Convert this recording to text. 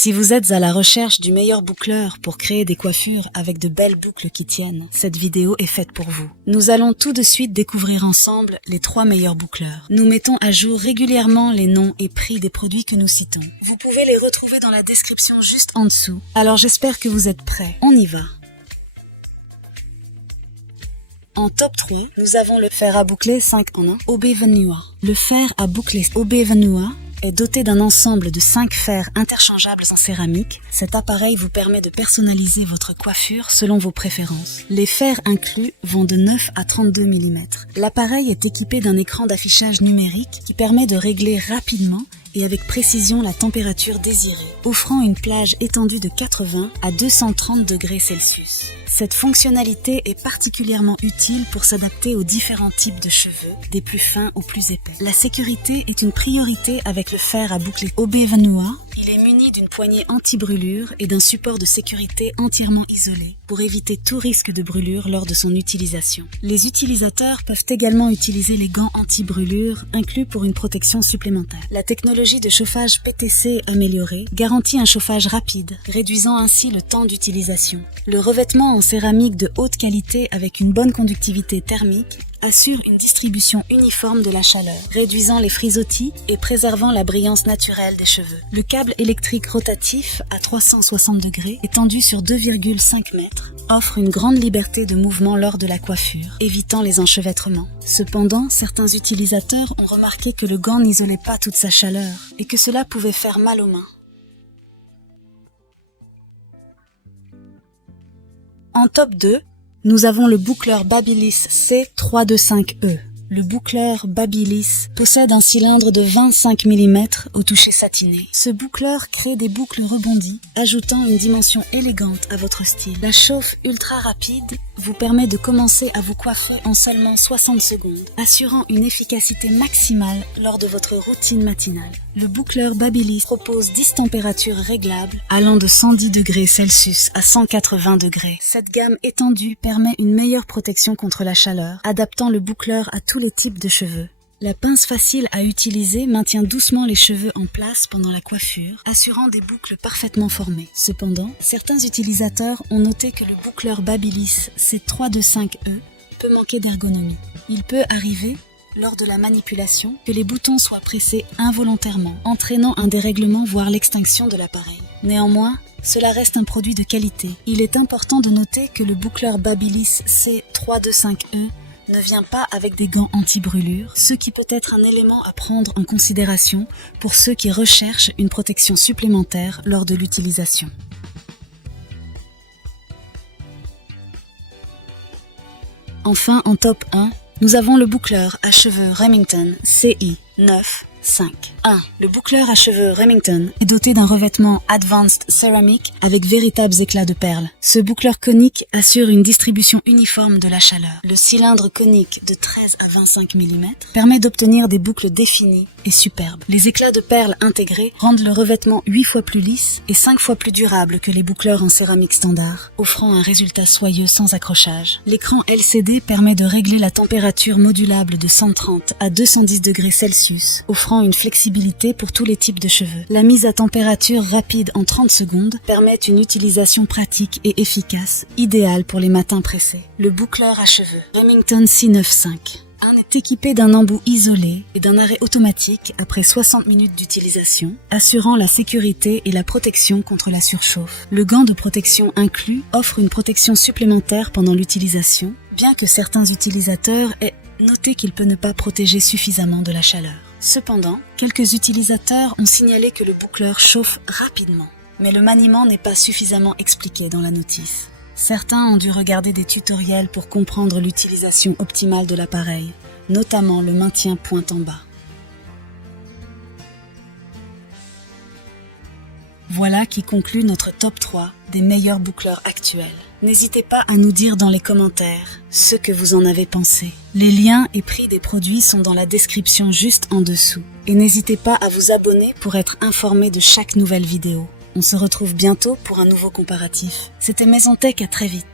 Si vous êtes à la recherche du meilleur boucleur pour créer des coiffures avec de belles boucles qui tiennent, cette vidéo est faite pour vous. Nous allons tout de suite découvrir ensemble les 3 meilleurs boucleurs. Nous mettons à jour régulièrement les noms et prix des produits que nous citons. Vous pouvez les retrouver dans la description juste en dessous. Alors j'espère que vous êtes prêts. On y va. En top 3, nous avons le fer à boucler 5 en 1 OB Vanua. Le fer à boucler OB Vanua est doté d'un ensemble de 5 fers interchangeables en céramique. Cet appareil vous permet de personnaliser votre coiffure selon vos préférences. Les fers inclus vont de 9 à 32 mm. L'appareil est équipé d'un écran d'affichage numérique qui permet de régler rapidement et avec précision la température désirée, offrant une plage étendue de 80 à 230 degrés Celsius. Cette fonctionnalité est particulièrement utile pour s'adapter aux différents types de cheveux, des plus fins aux plus épais. La sécurité est une priorité avec le fer à boucler OB Vanua. Il est muni d'une poignée anti-brûlure et d'un support de sécurité entièrement isolé pour éviter tout risque de brûlure lors de son utilisation. Les utilisateurs peuvent également utiliser les gants anti-brûlure inclus pour une protection supplémentaire. La technologie de chauffage PTC améliorée garantit un chauffage rapide, réduisant ainsi le temps d'utilisation. Le revêtement en céramique de haute qualité avec une bonne conductivité thermique assure une distribution uniforme de la chaleur, réduisant les frisottis et préservant la brillance naturelle des cheveux. Le câble électrique rotatif à 360 degrés, étendu sur 2,5 mètres, offre une grande liberté de mouvement lors de la coiffure, évitant les enchevêtrements. Cependant, certains utilisateurs ont remarqué que le gant n'isolait pas toute sa chaleur et que cela pouvait faire mal aux mains. En top 2, nous avons le boucleur Babyliss C325E. Le boucleur Babyliss possède un cylindre de 25 mm au toucher satiné. Ce boucleur crée des boucles rebondies, ajoutant une dimension élégante à votre style. La chauffe ultra rapide vous permet de commencer à vous coiffer en seulement 60 secondes, assurant une efficacité maximale lors de votre routine matinale. Le boucleur Babyliss propose 10 températures réglables allant de 110 degrés Celsius à 180 degrés. Cette gamme étendue permet une meilleure protection contre la chaleur, adaptant le boucleur à tous les types de cheveux. La pince facile à utiliser maintient doucement les cheveux en place pendant la coiffure, assurant des boucles parfaitement formées. Cependant, certains utilisateurs ont noté que le boucleur Babyliss C325E peut manquer d'ergonomie. Il peut arriver, lors de la manipulation, que les boutons soient pressés involontairement, entraînant un dérèglement voire l'extinction de l'appareil. Néanmoins, cela reste un produit de qualité. Il est important de noter que le boucleur Babyliss C325E ne vient pas avec des gants anti-brûlure, ce qui peut être un élément à prendre en considération pour ceux qui recherchent une protection supplémentaire lors de l'utilisation. Enfin, en top 1, nous avons le boucleur à cheveux Remington CI951. Le boucleur à cheveux Remington est doté d'un revêtement Advanced Ceramic avec véritables éclats de perles. Ce boucleur conique assure une distribution uniforme de la chaleur. Le cylindre conique de 13 à 25 mm permet d'obtenir des boucles définies et superbes. Les éclats de perles intégrés rendent le revêtement 8 fois plus lisse et 5 fois plus durable que les boucleurs en céramique standard, offrant un résultat soyeux sans accrochage. L'écran LCD permet de régler la température modulable de 130 à 210 degrés Celsius, offrant une flexibilité pour tous les types de cheveux. La mise à température rapide en 30 secondes permet une utilisation pratique et efficace, idéale pour les matins pressés. Le boucleur à cheveux Remington C95 est équipé d'un embout isolé et d'un arrêt automatique après 60 minutes d'utilisation, assurant la sécurité et la protection contre la surchauffe. Le gant de protection inclus offre une protection supplémentaire pendant l'utilisation, bien que certains utilisateurs aient noté qu'il peut ne pas protéger suffisamment de la chaleur. Cependant, quelques utilisateurs ont signalé que le boucleur chauffe rapidement, mais le maniement n'est pas suffisamment expliqué dans la notice. Certains ont dû regarder des tutoriels pour comprendre l'utilisation optimale de l'appareil, notamment le maintien pointe en bas. Voilà qui conclut notre top 3 des meilleurs boucleurs actuels. N'hésitez pas à nous dire dans les commentaires ce que vous en avez pensé. Les liens et prix des produits sont dans la description juste en dessous. Et n'hésitez pas à vous abonner pour être informé de chaque nouvelle vidéo. On se retrouve bientôt pour un nouveau comparatif. C'était Maison Tech, à très vite.